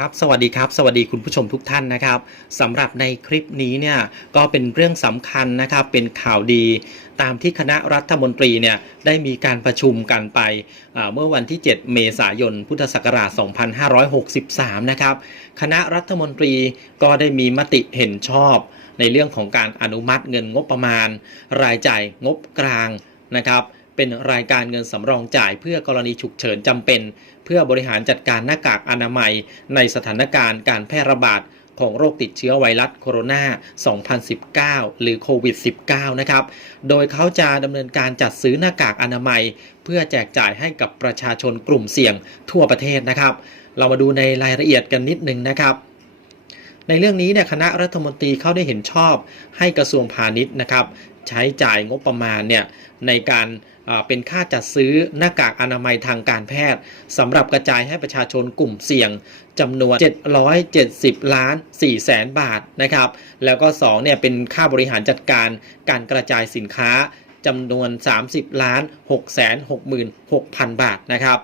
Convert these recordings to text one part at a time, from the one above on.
ครับสวัสดีครับ สวัสดีคุณผู้ชมทุกท่านนะครับสำหรับในคลิปนี้เนี่ยก็เป็นเรื่องสำคัญนะครับเป็นข่าวดีตามที่คณะรัฐมนตรีเนี่ยได้มีการประชุมกันไปเมื่อวันที่ 7 เมษายน พุทธศักราช 2563 นะครับ คณะรัฐมนตรีก็ได้มีมติเห็นชอบ ในเรื่องของการอนุมัติเงินงบประมาณ รายจ่ายงบกลางนะครับ เป็นรายการเงินสำรองจ่ายเพื่อกรณีฉุกเฉินจำเป็น เพื่อบริหารจัดการหน้ากากอนามัย ในสถานการณ์การแพร่ระบาดของโรคติดเชื้อไวรัสโคโรนา 2019 หรือโควิด -19 นะครับ โดยเขาจะดำเนินการจัดซื้อหน้ากากอนามัย เพื่อแจกจ่ายให้กับประชาชนกลุ่มเสี่ยงทั่วประเทศนะครับ เรามาดูในรายละเอียดกันนิดนึงนะครับในเรื่องนี้เนี่ยคณะรัฐมนตรีเขาได้เห็นชอบให้กระทรวงพาณิชย์นะครับ ใช้จ่ายงบประมาณเนี่ยในการเป็นค่าจัดซื้อหน้ากากอนามัยทางการแพทย์สำหรับกระจายให้ประชาชนกลุ่มเสี่ยงจำนวน 770 ล้าน4แสนบาทนะครับ แล้วก็2เนี่ยเป็นค่าบริหารจัดการการกระจายสินค้าจำนวน 30 ล้าน6แสน66,000 บาทนะครับ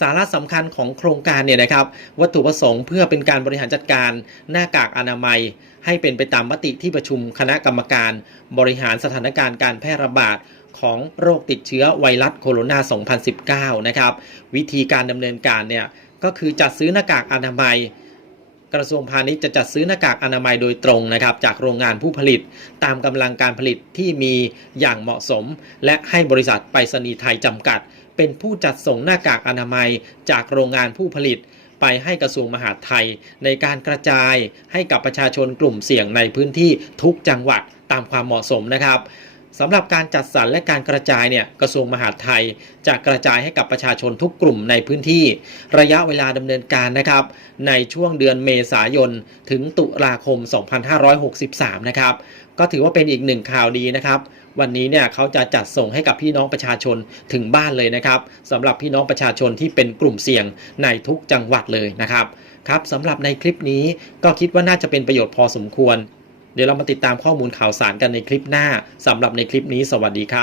สาระสำคัญของโครงการเนี่ยนะครับ วัตถุประสงค์เพื่อเป็นการบริหารจัดการหน้ากากอนามัย ให้เป็นไปตามมติที่ประชุมคณะกรรมการ บริหารสถานการณ์การแพร่ระบาดของโรคติดเชื้อไวรัสโคโรนา 2019 นะครับ วิธีการดำเนินการเนี่ยก็คือจัดซื้อหน้ากากอนามัย กระทรวงพาณิชย์จะจัดซื้อหน้ากากอนามัยโดยตรงนะครับ จากโรงงานผู้ผลิตตามกำลังการผลิตที่มีอย่างเหมาะสม และให้บริษัทไปรษณีย์ไทยจำกัด เป็นผู้จัดส่งหน้ากากอนามัยจากโรงงานผู้ผลิต ไปให้กระทรวงมหาดไทย ในการกระจายให้กับประชาชนกลุ่มเสี่ยงในพื้นที่ทุกจังหวัดตามความเหมาะสมนะครับ สำหรับการจัดสรรและการกระจายเนี่ยกระทรวงมหาดไทย จะกระจายให้กับประชาชนทุกกลุ่มในพื้นที่ ระยะเวลาดำเนินการนะครับ ในช่วงเดือนเมษายน ถึงตุลาคม 2563 นะครับ ก็ถือว่าเป็นอีกหนึ่งข่าวดีนะครับ วันนี้เนี่ยเขาจะจัดส่งให้กับพี่น้องประชาชนถึงบ้านเลยนะครับสำหรับพี่น้องประชาชนที่เป็นกลุ่มเสี่ยงในทุกจังหวัดเลยนะครับครับสำหรับในคลิปนี้ก็คิดว่าน่าจะเป็นประโยชน์พอสมควร เดี๋ยวเรามาติดตามข้อมูลข่าวสารกันในคลิปหน้าสำหรับในคลิปนี้สวัสดีครับ